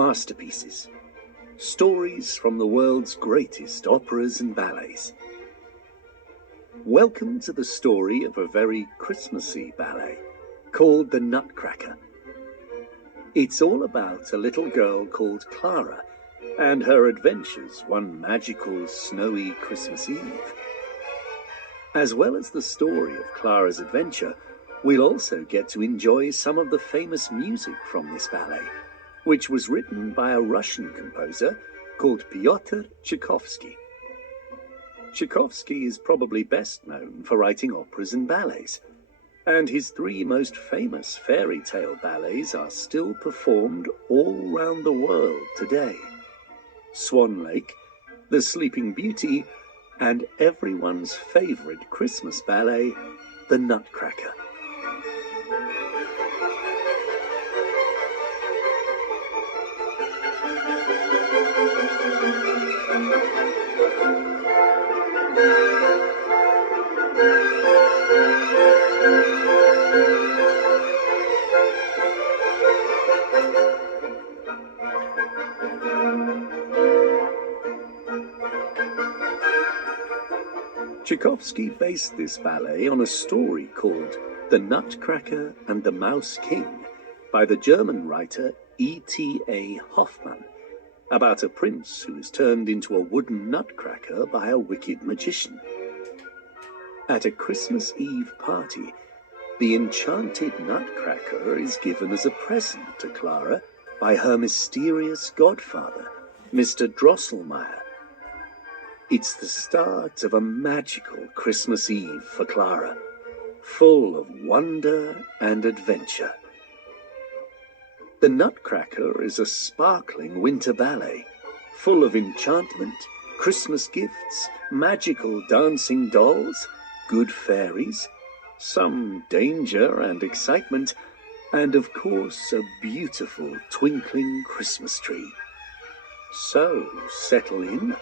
masterpieces, stories from the world's greatest operas and ballets. Welcome to the story of a very Christmassy ballet called The Nutcracker. It's all about a little girl called Clara and her adventures one magical, snowy Christmas Eve. As well as the story of Clara's adventure, we'll also get to enjoy some of the famous music from this ballet, which was written by a Russian composer called Pyotr Tchaikovsky. Tchaikovsky is probably best known for writing operas and ballets, and his three most famous fairy tale ballets are still performed all round the world today: Swan Lake, The Sleeping Beauty, and everyone's favorite Christmas ballet, The Nutcracker. Tchaikovsky based this ballet on a story called The Nutcracker and the Mouse King by the German writer E.T.A. Hoffmann, about a prince who is turned into a wooden nutcracker by a wicked magician. At a Christmas Eve party, the enchanted nutcracker is given as a present to Clara by her mysterious godfather, Mr. Drosselmeyer. It's the start of a magical Christmas Eve for Clara, full of wonder and adventure. The Nutcracker is a sparkling winter ballet, full of enchantment, Christmas gifts, magical dancing dolls, good fairies, some danger and excitement, and of course a beautiful twinkling Christmas tree. So settle in,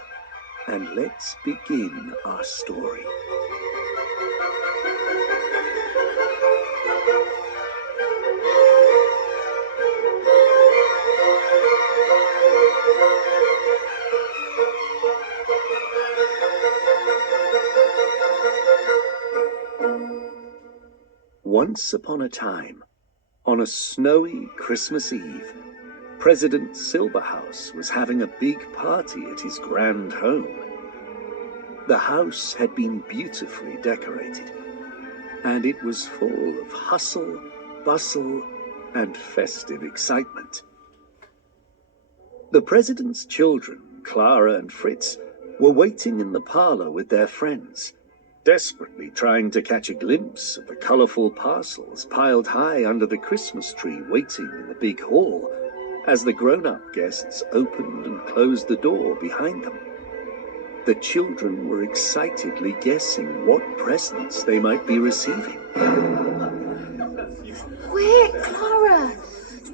and let's begin our story. Once upon a time, on a snowy Christmas Eve, President Silberhaus was having a big party at his grand home. The house had been beautifully decorated, and it was full of hustle, bustle, and festive excitement. The president's children, Clara and Fritz, were waiting in the parlor with their friends, desperately trying to catch a glimpse of the colorful parcels piled high under the Christmas tree waiting in the big hall, as the grown-up guests opened and closed the door behind them. The children were excitedly guessing what presents they might be receiving. Quick, Clara!